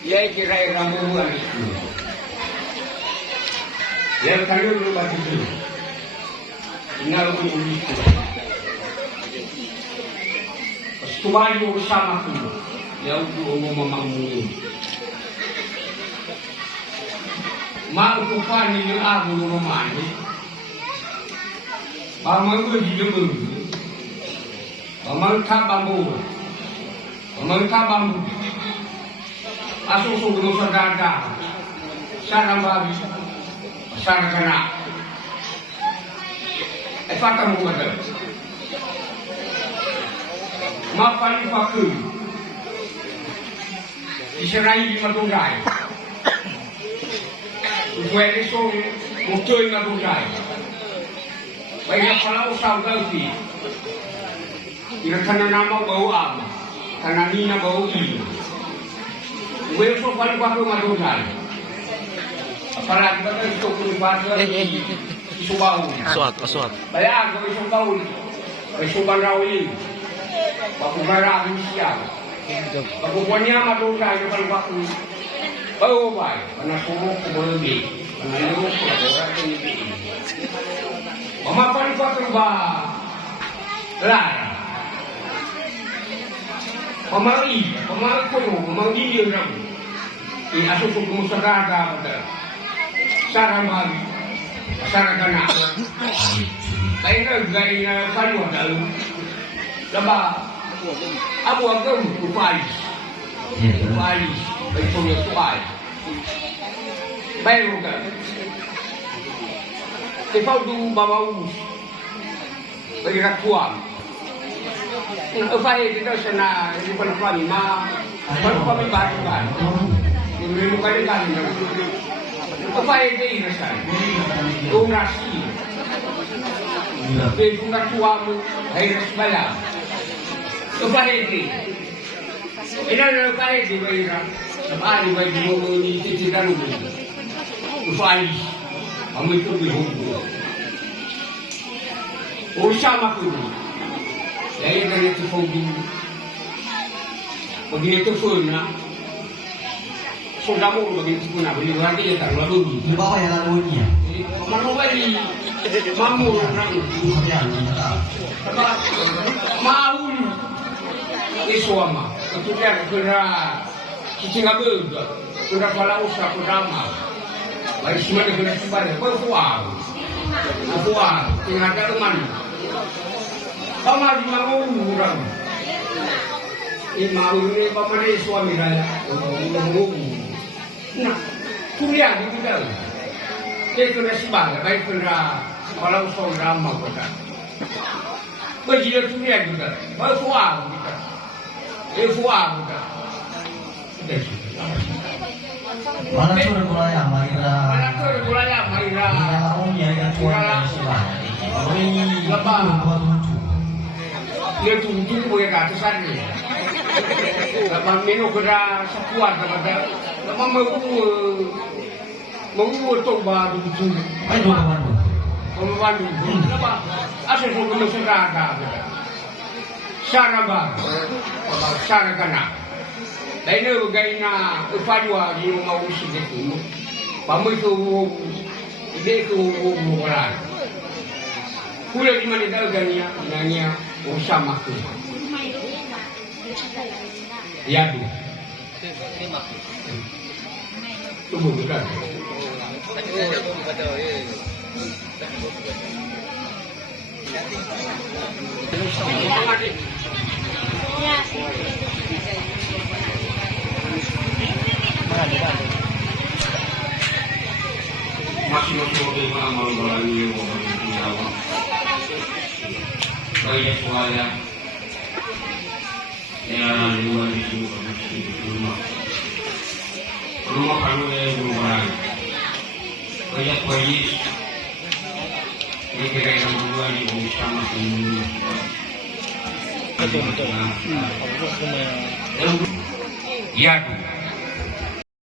Ya kira rambuan itu. Yang kali dulu batu itu. Inal itu. Tuhan bersama aku. Ya untuk umum memangmu. Mak kufani yang aku rumah ini. Paman gue di jemur. Paman bambu. Paman bambu. Asal suruh saudara. Sarang babi. Sarang kena. Fakam bukan. Mapali fakir. Diserai di Madungai. Ukweli so mutoi Madungai. Banyak kalau usah ganti. Ira kana nama bau am. Kana nina bau i. Ukweli so paling fakir Madungai. Apalagi pada itu kurang Subau. Aswat. Bayar kau Subau. Subau Rawi. Baku merah Rusia. Baku punya Madura yang paling baku. Oh baik, karena semua kebeli, karena lu orang ini. Mama paling baku bah, lah. Mama kono, mama dia orang. Ini asal suku musyawarah pada. Sarang bagi, sarang kena. Lainnya paling ada. Laba, abu agam Paris, punya soal. Baik bukan? Kita tu bawa bagi rakyat. Apa kita sana di mana kami kami baru kan? Ini bukan kan? Apa ini rasanya? Donasi. Bekungan tuamu, hai rasbala. Kebahagiaan. Ini adalah kebahagiaan mereka. Sampai bagi mengundi tidak lupa. Ufai, kami itu berhubung. Ursama kuni. Saya dari itu fogi. Begitu funa. Sudah mau begitu funa. Beli lagi ya tak lalu. Di bawah yang lalunya. Mana beli? Mamu orang. Mau. Iswama, kemudian kena kita berda, kena kala usah kena baik semua kena sebarang, berkuah, tinggal teman. Kamar mau orang, mau ini paman suami saya, nah, kuliah di kita, dia kena sebarang, baik kena kala usah ramah kita, berjilat kuliah kita, berkuah kita. Efuah bukan. Mana sudah mulai Maira? Maira. Lalunya yang kuat sebab. Ini Lepas. Dia tujuh boleh kata sana. Lepas minum kena sekuat kepada. Lepas mengu tu baru tujuh. Main dua Bandung. Bandung. Lepas asal suku Nusantara. Sarabang, Sarakana. Lainnya bagaimana upaya di rumah usia itu, pamer itu, ide itu bukan. Kuliah di mana dagannya, nanya bersama tu. Ya tu. Tunggu bukan. Masih bagaimana melalui orang banyak soalnya yang luar di rumah kamu yang berubah banyak ini kira yang dua di bersama semua. Betul. Ya.